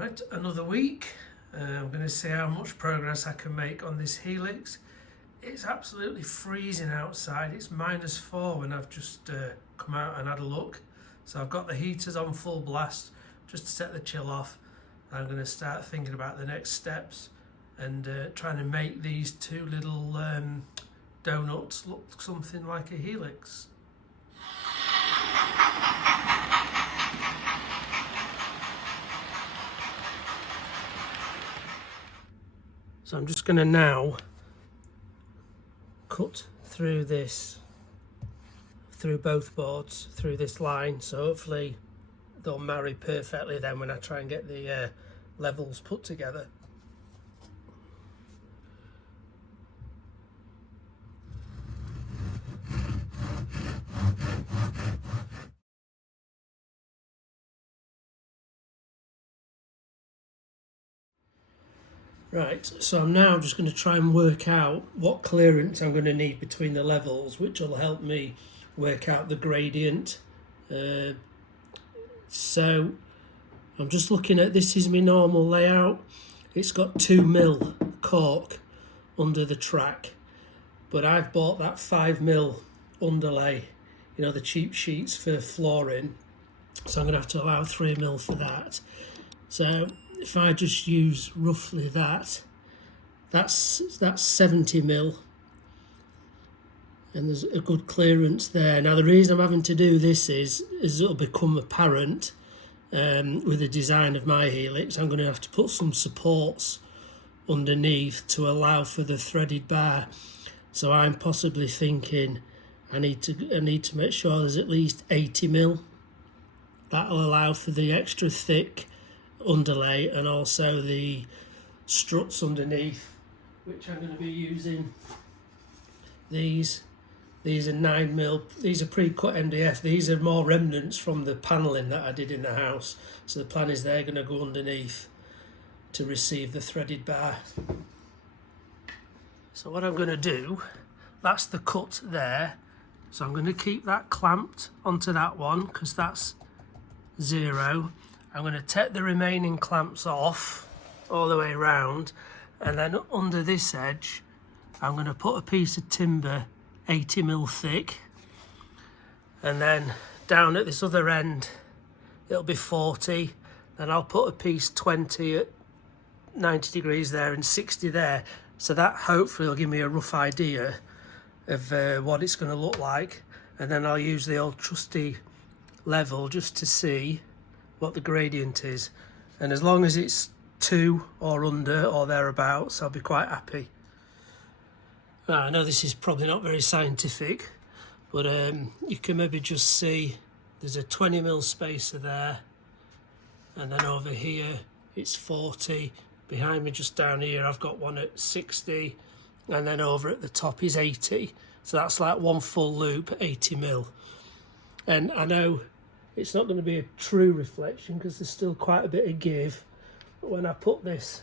Right, another week. I'm going to see how much progress I can make on this helix. It's absolutely freezing outside. It's -4 when I've just come out and had a look. So I've got the heaters on full blast just to set the chill off. I'm going to start thinking about the next steps and trying to make these two little donuts look something like a helix. So I'm just going to now cut through this, through both boards, through this line, so hopefully they'll marry perfectly then when I try and get the levels put together. Right, so I'm now just going to try and work out what clearance I'm going to need between the levels, which will help me work out the gradient. So I'm just looking at, this is my normal layout. It's got 2mm cork under the track, but I've bought that 5mm underlay, you know, the cheap sheets for flooring, so I'm going to have to allow 3mm for that. So if I just use roughly that's 70mm, and there's a good clearance there. Now the reason I'm having to do this is it'll become apparent with the design of my helix. I'm going to have to put some supports underneath to allow for the threaded bar. So I'm possibly thinking I need to make sure there's at least 80mm. That'll allow for the extra thick underlay and also the struts underneath, which I'm going to be using. These are 9mm. These are pre-cut MDF. These are more remnants from the panelling that I did in the house. So the plan is they're going to go underneath to receive the threaded bar. So what I'm going to do, that's the cut there. So I'm going to keep that clamped onto that one because that's 0. I'm going to take the remaining clamps off all the way around, and then under this edge I'm going to put a piece of timber 80mm thick, and then down at this other end it'll be 40, then I'll put a piece 20 at 90 degrees there and 60 there, so that hopefully will give me a rough idea of what it's going to look like. And then I'll use the old trusty level just to see what the gradient is, and as long as it's 2 or under or thereabouts, I'll be quite happy. Now, I know this is probably not very scientific, but you can maybe just see there's a 20mm spacer there, and then over here it's 40. Behind me just down here I've got one at 60, and then over at the top is 80, so that's like one full loop 80mm. And I know it's not going to be a true reflection because there's still quite a bit of give, but when I put this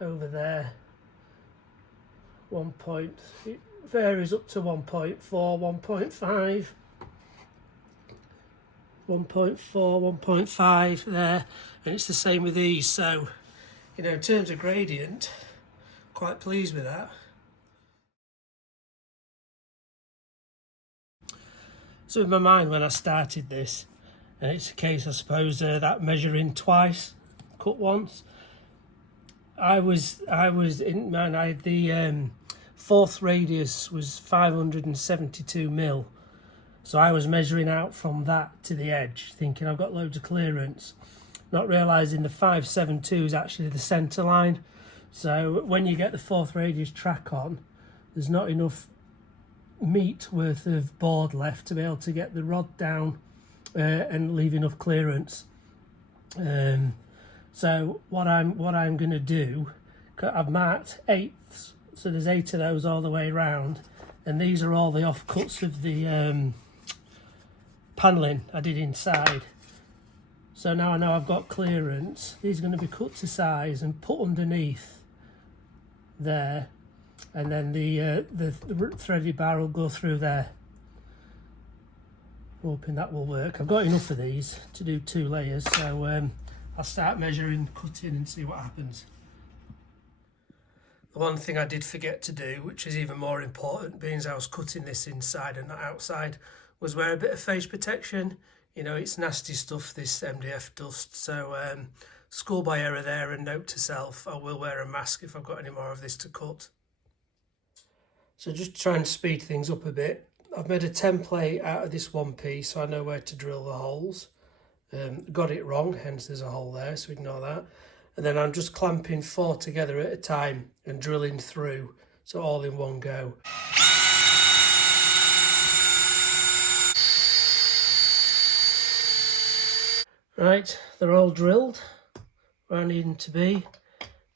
over there, it varies up to 1.4, 1.5, 1.4, 1.5 there, and it's the same with these. So, you know, in terms of gradient, quite pleased with that. So in my mind when I started this, it's a case I suppose that measuring twice, cut once. I was in man. I had the fourth radius was 572mm, so I was measuring out from that to the edge, thinking I've got loads of clearance, not realising the 572 is actually the centre line. So when you get the fourth radius track on, there's not enough meat worth of board left to be able to get the rod down and leave enough clearance. So what I'm going to do, I've marked 8ths, so there's 8 of those all the way around, and these are all the offcuts of the panelling I did inside. So now I know I've got clearance. These are going to be cut to size and put underneath there, and then the threaded bar will go through there. Hoping that will work. I've got enough of these to do 2 layers, so I'll start measuring, cutting and see what happens. The one thing I did forget to do, which is even more important, being as I was cutting this inside and not outside, was wear a bit of face protection. You know, it's nasty stuff, this MDF dust, so schoolboy error there, and note to self, I will wear a mask if I've got any more of this to cut. So just trying to speed things up a bit, I've made a template out of this one piece so I know where to drill the holes. Got it wrong, hence there's a hole there, so ignore that. And then I'm just clamping 4 together at a time and drilling through, so all in one go. Right, they're all drilled where I need them to be.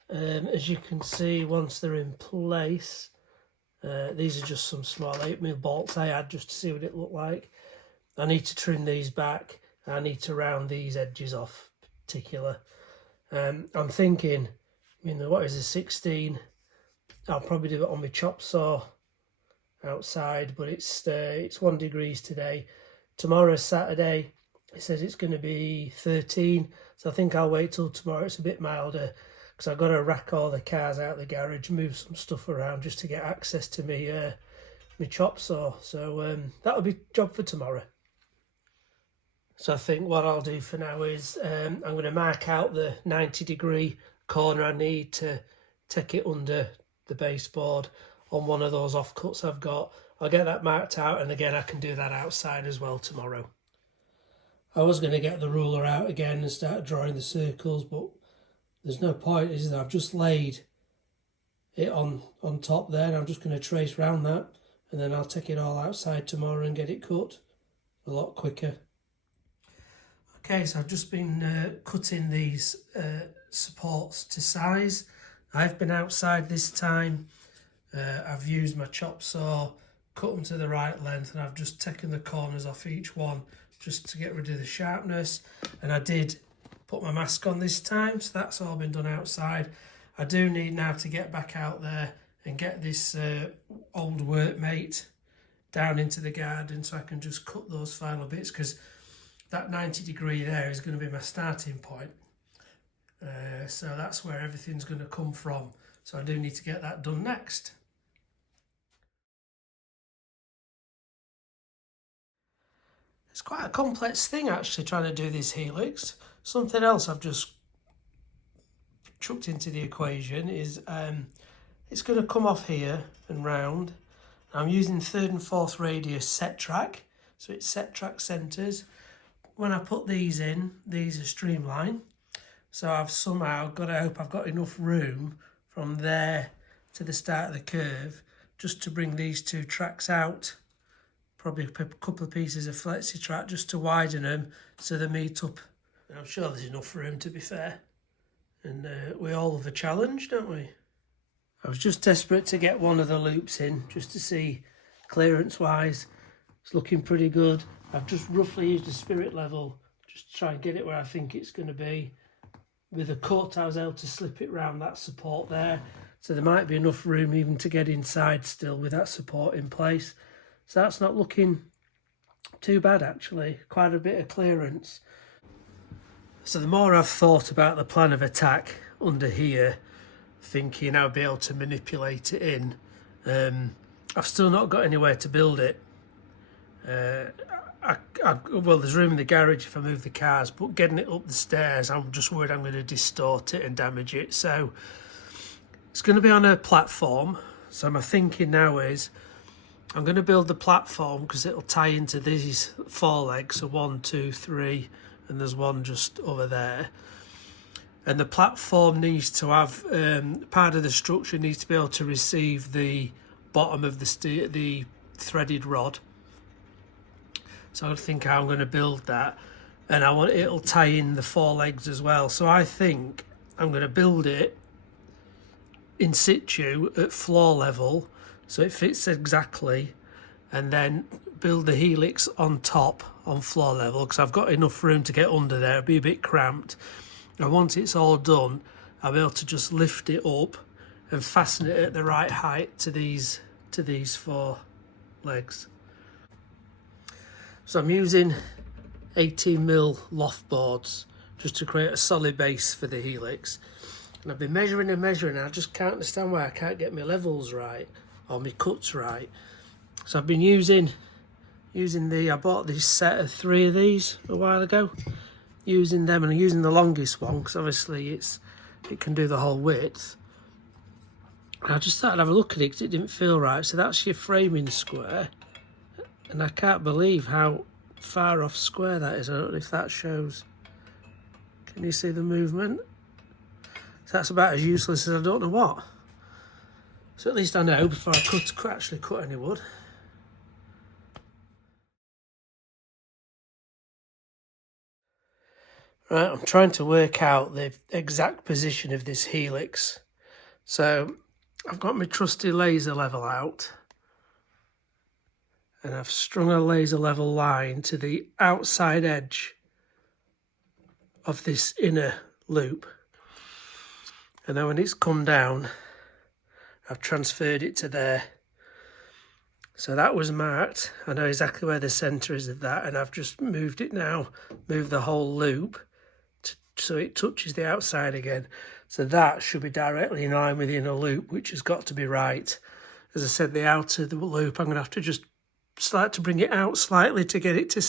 As you can see, once they're in place, these are just some small 8mm bolts I had just to see what it looked like. I need to trim these back. I need to round these edges off particular. I'm thinking, I mean, what is a 16? I'll probably do it on my chop saw outside, but it's 1 degree today. Tomorrow's Saturday. It says it's going to be 13, so I think I'll wait till tomorrow. It's a bit milder because I've got to rack all the cars out of the garage, move some stuff around just to get access to my chop saw. So that'll be job for tomorrow. So I think what I'll do for now is I'm going to mark out the 90-degree corner I need to take it under the baseboard on one of those offcuts I've got. I'll get that marked out, and again I can do that outside as well tomorrow. I was going to get the ruler out again and start drawing the circles, but there's no point, is there? I've just laid it on top there, and I'm just going to trace round that, and then I'll take it all outside tomorrow and get it cut a lot quicker. Okay, so I've just been cutting these supports to size. I've been outside this time. I've used my chop saw, cut them to the right length, and I've just taken the corners off each one just to get rid of the sharpness. And I did put my mask on this time, so that's all been done outside. I do need now to get back out there and get this old workmate down into the garden so I can just cut those final bits, because that 90-degree there is going to be my starting point. So that's where everything's going to come from. So I do need to get that done next. It's quite a complex thing actually trying to do this helix. Something else I've just chucked into the equation is it's going to come off here and round. I'm using 3rd and 4th radius set track, so it's set track centres. When I put these in, these are streamlined, so I've somehow got to hope I've got enough room from there to the start of the curve just to bring these 2 tracks out. Probably a couple of pieces of flexi track just to widen them so they meet up. And I'm sure there's enough room, to be fair. And we all have a challenge, don't we? I was just desperate to get one of the loops in just to see clearance wise. It's looking pretty good. I've just roughly used a spirit level just to try and get it where I think it's going to be. With a cut, I was able to slip it round that support there, so there might be enough room even to get inside still with that support in place. So that's not looking too bad actually, quite a bit of clearance. So the more I've thought about the plan of attack under here, thinking I'll be able to manipulate it in, I've still not got anywhere to build it. Well, there's room in the garage if I move the cars, but getting it up the stairs, I'm just worried I'm going to distort it and damage it. So it's going to be on a platform. So my thinking now is I'm going to build the platform because it'll tie into these 4 legs. So 1, 2, 3, and there's one just over there. And the platform needs to have, part of the structure needs to be able to receive the bottom of the threaded rod. So I think how I'm going to build that, and it'll tie in the 4 legs as well. So I think I'm going to build it in situ at floor level so it fits exactly, and then build the helix on top on floor level because I've got enough room to get under there. It'll be a bit cramped, and once it's all done I'll be able to just lift it up and fasten it at the right height to these 4 legs. So I'm using 18mm loft boards just to create a solid base for the helix. And I've been measuring and measuring, and I just can't understand why I can't get my levels right or my cuts right. So I've been using I bought this set of 3 of these a while ago, using them, and I'm using the longest one because obviously it can do the whole width. And I just thought I'd have a look at it because it didn't feel right. So that's your framing square, and I can't believe how far off square that is. I don't know if that shows. Can you see the movement? So that's about as useless as I don't know what. So at least I know before I actually cut any wood. Right, I'm trying to work out the exact position of this helix. So I've got my trusty laser level out, and I've strung a laser level line to the outside edge of this inner loop. And then when it's come down, I've transferred it to there. So that was marked. I know exactly where the centre is of that, and I've just moved it now, moved the whole loop so it touches the outside again. So that should be directly in line with the inner loop, which has got to be right. As I said, the outer of the loop, I'm going to have to just start to bring it out slightly to get it to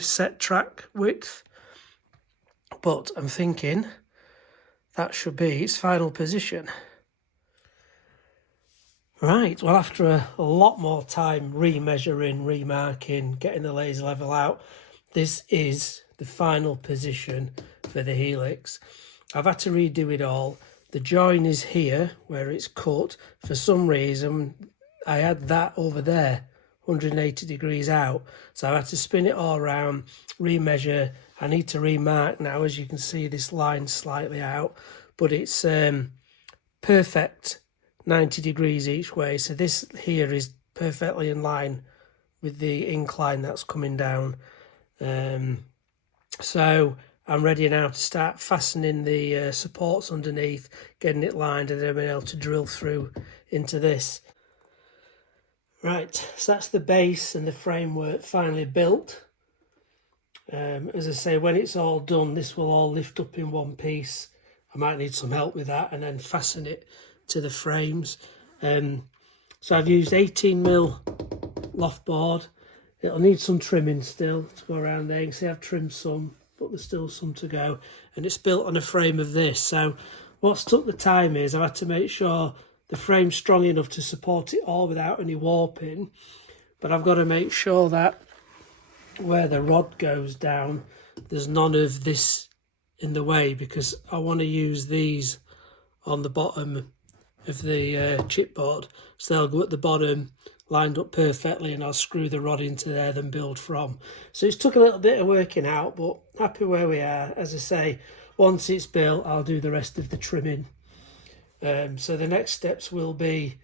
set track width. But I'm thinking that should be its final position. Right, well, after a lot more time remeasuring, remarking, getting the laser level out, this is the final position for the helix. I've had to redo it all. The join is here where it's cut. For some reason, I had that over there, 180 degrees out. So I had to spin it all around, remeasure. I need to remark now. As you can see, this line's slightly out, but it's perfect 90 degrees each way. So this here is perfectly in line with the incline that's coming down. So I'm ready now to start fastening the supports underneath, getting it lined, and then being able to drill through into this. Right, so that's the base and the framework finally built. As I say, when it's all done, this will all lift up in one piece. I might need some help with that, and then fasten it to the frames. So I've used 18mm loft board. It'll need some trimming still to go around there. You can see I've trimmed some, but there's still some to go. And it's built on a frame of this. So what's took the time is I've had to make sure the frame's strong enough to support it all without any warping. But I've got to make sure that where the rod goes down, there's none of this in the way, because I want to use these on the bottom of the chipboard. So they'll go at the bottom, lined up perfectly, and I'll screw the rod into there, then build from. So it's took a little bit of working out, but happy where we are. As I say, once it's built, I'll do the rest of the trimming. So the next steps will be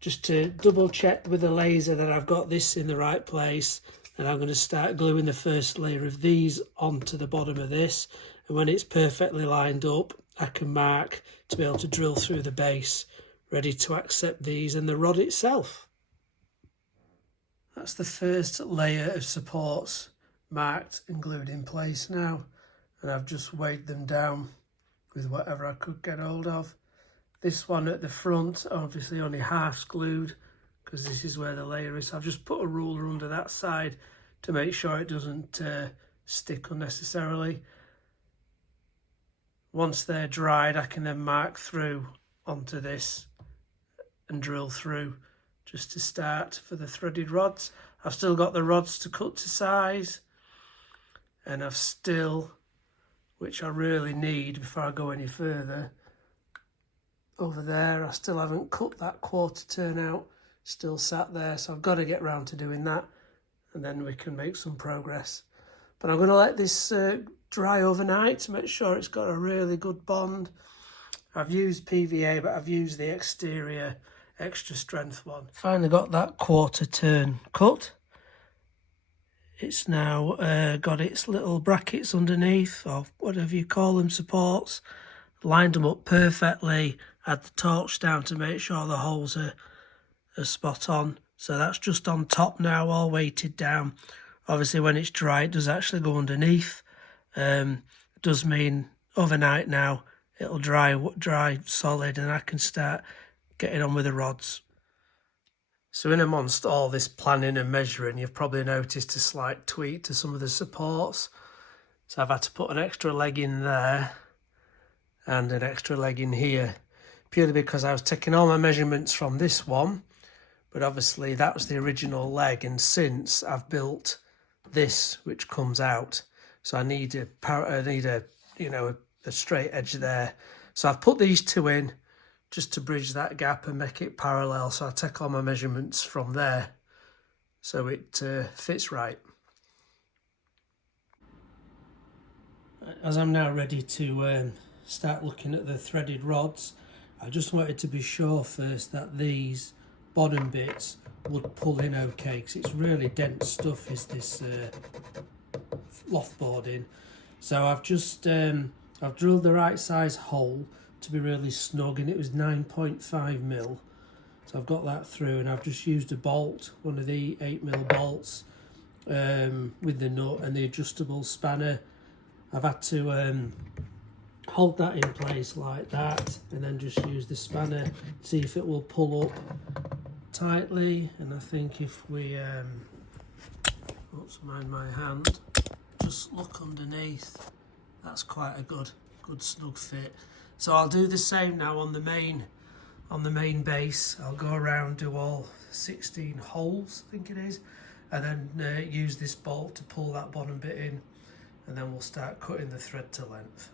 just to double check with the laser that I've got this in the right place, and I'm going to start gluing the first layer of these onto the bottom of this, and when it's perfectly lined up, I can mark to be able to drill through the base, ready to accept these and the rod itself. That's the first layer of supports marked and glued in place now, and I've just weighed them down with whatever I could get hold of. This one at the front, obviously only half glued, because this is where the layer is. I've just put a ruler under that side to make sure it doesn't stick unnecessarily. Once they're dried, I can then mark through onto this and drill through just to start for the threaded rods. I've still got the rods to cut to size, and I've still, which I really need before I go any further, over there I still haven't cut that quarter turn out, still sat there, so I've got to get round to doing that, and then we can make some progress. But I'm going to let this dry overnight to make sure it's got a really good bond. I've used PVA, but I've used the exterior extra strength one. Finally got that quarter turn cut. It's now got its little brackets underneath, or whatever you call them, supports. Lined them up perfectly, had the torch down to make sure the holes are spot on. So that's just on top now, all weighted down. Obviously when it's dry, it does actually go underneath. does mean overnight now it'll dry solid and I can start getting on with the rods. So in amongst all this planning and measuring, you've probably noticed a slight tweak to some of the supports. So I've had to put an extra leg in there and an extra leg in here, purely because I was taking all my measurements from this one, but obviously that was the original leg, and since I've built this which comes out, so I need a straight edge there. So I've put these two in just to bridge that gap and make it parallel. So I take all my measurements from there so it fits right. As I'm now ready to start looking at the threaded rods, I just wanted to be sure first that these bottom bits would pull in okay, because it's really dense stuff, is this loft boarding. So I've just I've drilled the right size hole to be really snug, and it was 9.5mm. So I've got that through, and I've just used a bolt, one of the 8mm bolts, with the nut and the adjustable spanner. I've had to hold that in place like that, and then just use the spanner, see if it will pull up tightly. And I think if we oops, mind my hand, just look underneath, that's quite a good snug fit. So I'll do the same now on the main base. I'll go around, do all 16 holes, I think it is, and then use this bolt to pull that bottom bit in, and then we'll start cutting the thread to length.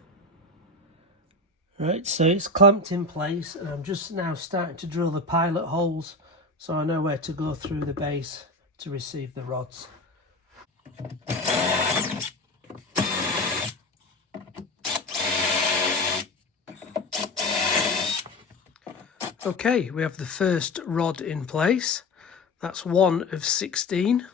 Right, so it's clamped in place, and I'm just now starting to drill the pilot holes so I know where to go through the base to receive the rods. Okay, we have the first rod in place. That's one of 16,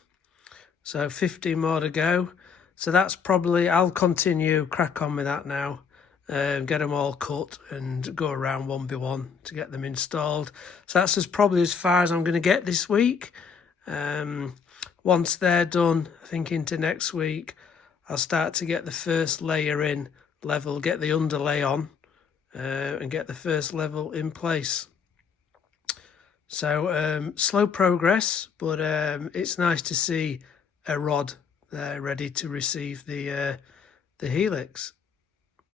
so 15 more to go. So that's probably, I'll continue, crack on with that now, get them all cut and go around one by one to get them installed. So that's probably as far as I'm going to get this week. Once they're done, I think into next week, I'll start to get the first layer in level, get the underlay on, and get the first level in place. So slow progress, but it's nice to see a rod there ready to receive the helix.